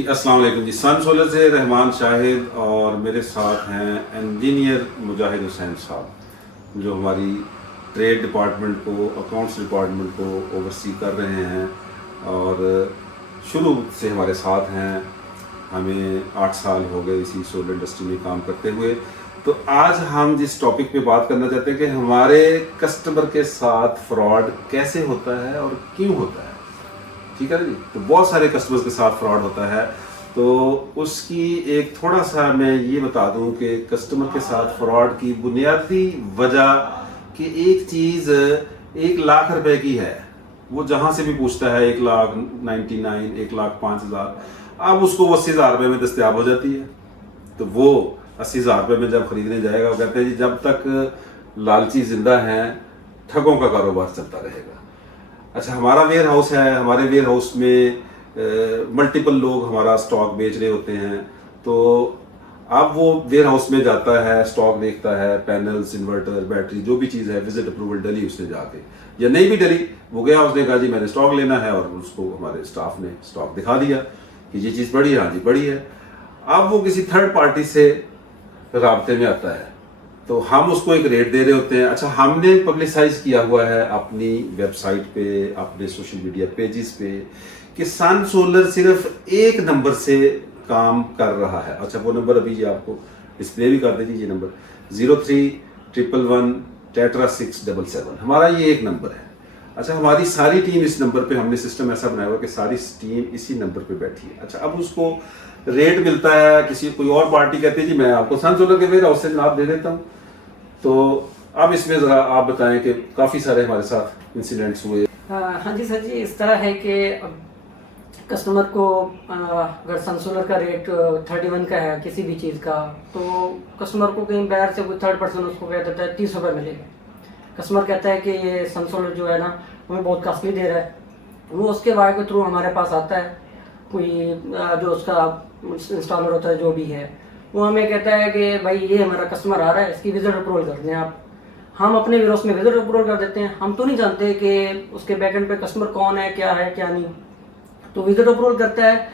जी अस्सलाम वालेकुम जी। Sun solar से रहमान शाहिद और मेरे साथ हैं इंजीनियर मुजाहिद हुसैन साहब, जो हमारी ट्रेड डिपार्टमेंट को, अकाउंट्स डिपार्टमेंट को ओवरसी कर रहे हैं और शुरू से हमारे साथ हैं। हमें 8 साल हो गए इसी सोलर इंडस्ट्री में काम करते हुए। तो आज हम जिस टॉपिक पे बात करना चाहते हैं कि हमारे कस्टमर के साथ फ्रॉड कैसे होता है और क्यों होता है। ठीक है जी। तो बहुत सारे कस्टमर्स के साथ फ्रॉड होता है, तो उसकी एक थोड़ा सा मैं ये बता दूं कि कस्टमर के साथ फ्रॉड की बुनियादी वजह कि एक चीज़ 1 लाख रुपए की है, वो जहां से भी पूछता है 1,99,000, 1,05,000, अब उसको वो 80,000 रुपये में दस्तियाब हो जाती है। तो वो 80,000 रुपये में जब खरीदने जाएगा, वो कहते हैं जी जब तक लालची जिंदा हैं ठगों का कारोबार चलता रहेगा। अच्छा, हमारा वेयर हाउस है, हमारे वेयर हाउस में मल्टीपल लोग हमारा स्टॉक बेच रहे होते हैं। तो अब वो वेयर हाउस में जाता है, स्टॉक देखता है, पैनल्स, इन्वर्टर, बैटरी, जो भी चीज़ है, विजिट अप्रूवल डली उसने जाके, या नहीं भी डली, वो गया, उसने कहा जी मैंने स्टॉक लेना है, और उसको हमारे स्टाफ ने स्टॉक दिखा दिया कि ये चीज़ बड़ी है, हाँ जी बड़ी है। अब वो किसी थर्ड पार्टी से राब्ते में आता है, तो हम उसको एक रेट दे रहे होते हैं। अच्छा, हमने पब्लिसाइज किया हुआ है अपनी वेबसाइट पे, अपने सोशल मीडिया पेजेस पे, कि सन सोलर सिर्फ एक नंबर से काम कर रहा है। अच्छा, वो नंबर अभी ये आपको डिस्प्ले भी कर दीजिए, ये नंबर 031111 हमारा ये एक नंबर है। अच्छा, हमारी सारी टीम इस नंबर पे, हमने सिस्टम ऐसा बनाया हुआ कि सारी टीम इसी नंबर पे बैठी है। अच्छा, अब उसको रेट मिलता है, किसी कोई और पार्टी कहती है जी मैं आपको सन सोलर के वेयर हाउस से जनाब दे देता हूँ। तो अब इसमें ज़रा आप बताएं कि काफ़ी सारे हमारे साथ इंसिडेंट्स हुए। हाँ जी सर जी, इस तरह है कि कस्टमर को अगर सन सोलर का रेट 31 का है किसी भी चीज़ का, तो कस्टमर को कहीं बाहर से कोई थर्ड पर्सन उसको कह देता है 30 रुपये मिलेगा। कस्टमर कहता है कि ये सन सोलर जो है ना हमें बहुत कॉस्टली दे रहा है। वो उसके वायर के थ्रू हमारे पास आता है, कोई जो उसका इंस्टॉलर होता है जो भी है, वो हमें कहता है कि भाई ये हमारा कस्टमर आ रहा है, इसकी विजिट अप्रूवल कर दें आप। हम अपने विरोध में विजिट अप्रूवल कर देते हैं। हम तो नहीं जानते कि उसके बैकएंड पे कस्टमर कौन है क्या नहीं, तो विजिट अप्रूवल करता है।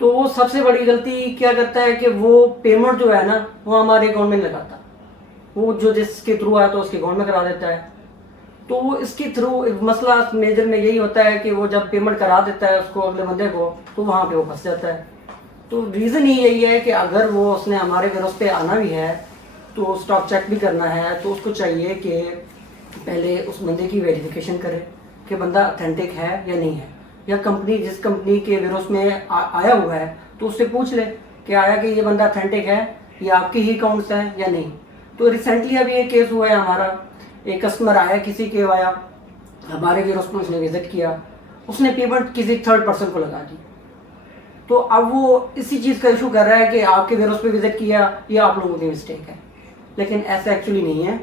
तो वो सबसे बड़ी गलती क्या करता है कि वो पेमेंट जो है ना वो हमारे अकाउंट में नहीं लगाता, वो जो जिसके थ्रू आया तो उसके अकाउंट में करा देता है। तो इसके थ्रू मसला मेजर में यही होता है कि वो जब पेमेंट करा देता है उसको अगले बंदे को, तो वहाँ पे वो फंस जाता है। तो रीज़न ही यही है कि अगर वो उसने हमारे वेयरहाउस पे आना भी है तो स्टॉक चेक भी करना है, तो उसको चाहिए कि पहले उस बंदे की वेरिफिकेशन करे कि बंदा ऑथेंटिक है या नहीं है, या कंपनी जिस कंपनी के वेयरहाउस में आया हुआ है तो उससे पूछ ले कि आया कि ये बंदा ऑथेंटिक है, ये आपके ही अकाउंट्स हैं या नहीं। तो रिसेंटली अभी एक केस हुआ है हमारा, एक कस्टमर आया किसी के आया हमारे वेयरहाउस में, उसने विजिट किया, उसने पेमेंट किसी थर्ड पर्सन को लगा दी। तो अब वो इसी चीज़ का इशू कर रहा है कि आपके वेयरहाउस पे विजिट किया, ये आप लोगों की मिस्टेक है। लेकिन ऐसा एक्चुअली नहीं है,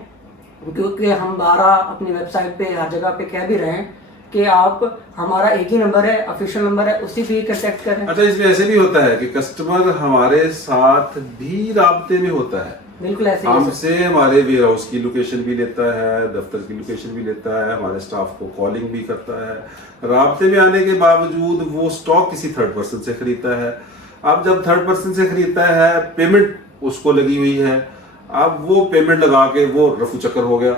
क्योंकि हम 12 अपनी वेबसाइट पे हर जगह पे कह भी रहे हैं कि आप हमारा एक ही नंबर है, ऑफिशियल नंबर है, उसी पे कांटेक्ट करें। अच्छा, इसमें ऐसे भी होता है कि कस्टमर हमारे साथ भी राब्ते में होता है, बिल्कुल ऐसे हमसे हमारे वेयर हाउस की लोकेशन भी लेता है, दफ्तर की लोकेशन भी लेता है, हमारे स्टाफ को कॉलिंग भी करता है। राब्ते में आने के बावजूद वो स्टॉक किसी थर्ड पर्सन से खरीदता है। अब जब थर्ड पर्सन से खरीदता है, पेमेंट उसको लगी हुई है, अब वो पेमेंट लगा के वो रफू चक्कर हो गया।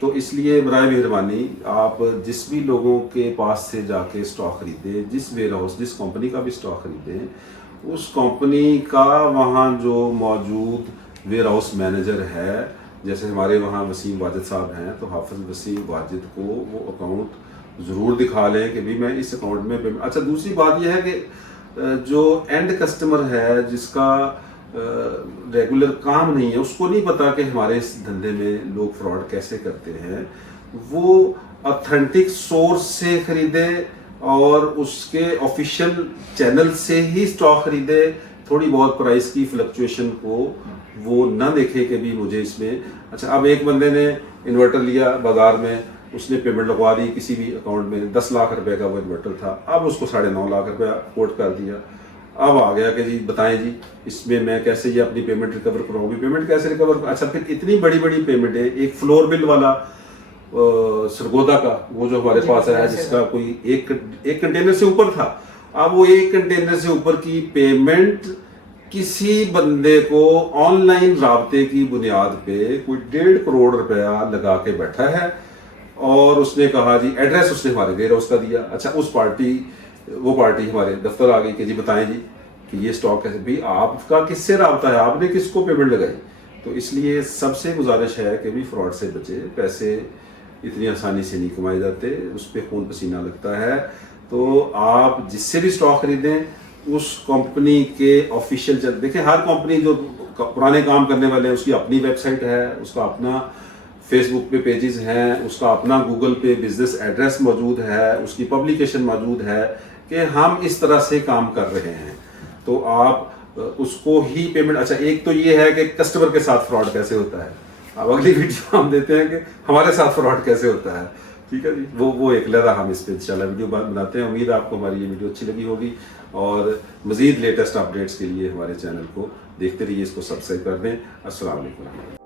तो इसलिए बराए मेहरबानी आप जिस भी लोगों के पास से जाके स्टॉक खरीदें, जिस वेयर हाउस, जिस कंपनी का भी स्टॉक खरीदें, उस कंपनी का वहाँ जो मौजूद वेयर हाउस मैनेजर है, जैसे हमारे वहाँ वसीम वाजिद साहब हैं, तो हाफिज वसीम वाजिद को वो अकाउंट ज़रूर दिखा लें कि भाई मैं इस अकाउंट में पेमेंट। अच्छा, दूसरी बात यह है कि जो एंड कस्टमर है, जिसका रेगुलर काम नहीं है, उसको नहीं पता कि हमारे इस धंधे में लोग फ्रॉड कैसे करते हैं। वो ऑथेंटिक सोर्स से खरीदे और उसके ऑफिशियल चैनल से ही स्टॉक खरीदे, थोड़ी बहुत प्राइस की फ्लक्चुएशन को वो ना देखे कि भी मुझे इसमें। अच्छा, अब एक बंदे ने इन्वर्टर लिया बाजार में, उसने पेमेंट लगवा दी किसी भी अकाउंट में, 10 लाख रुपए का वो इन्वर्टर था, अब उसको 9.5 लाख रुपया कोट कर दिया। अब आ गया कि जी बताएं जी इसमें मैं कैसे ये अपनी पेमेंट रिकवर कराऊंगी, पेमेंट कैसे रिकवर। अच्छा, फिर इतनी बड़ी बड़ी पेमेंट है, एक फ्लोर बिल वाला सरगोदा का वो जो हमारे पास है, जिसका कोई एक कंटेनर से ऊपर था, अब वो एक कंटेनर से ऊपर की पेमेंट किसी बंदे को ऑनलाइन राब्ते की बुनियाद पे कोई 1.5 करोड़ रुपया लगा के बैठा है, और उसने कहा जी एड्रेस उसने हमारे वेयर हाउस का दिया। अच्छा, वो पार्टी हमारे दफ्तर आ गई कि जी बताएं जी कि ये स्टॉक कैसे, भी आपका किससे राब्ता है, आपने किसको पेमेंट लगाई। तो इसलिए सबसे गुजारिश है कि भी फ्रॉड से बचे। पैसे इतनी आसानी से नहीं कमाए जाते, उस पर खून पसीना लगता है। तो आप जिससे भी स्टॉक खरीदें उस कंपनी के ऑफिशियल देखिए, हर कंपनी जो पुराने काम करने वाले हैं उसकी अपनी वेबसाइट है, उसका अपना फेसबुक पे पेजेस हैं, उसका अपना गूगल पे बिजनेस एड्रेस मौजूद है, उसकी पब्लिकेशन मौजूद है कि हम इस तरह से काम कर रहे हैं। तो आप उसको ही पेमेंट। अच्छा, एक तो ये है कि कस्टमर के साथ फ्रॉड कैसे होता है, अब अगली वीडियो हम देते हैं कि हमारे साथ फ्रॉड कैसे होता है। ठीक है जी, वो एक लहरा हम इस पे इंशाल्लाह वीडियो बनाते हैं। उम्मीद है आपको हमारी ये वीडियो अच्छी लगी होगी, और मज़ीद लेटेस्ट अपडेट्स के लिए हमारे चैनल को देखते रहिए, इसको सब्सक्राइब कर दें। अस्सलाम वालेकुम।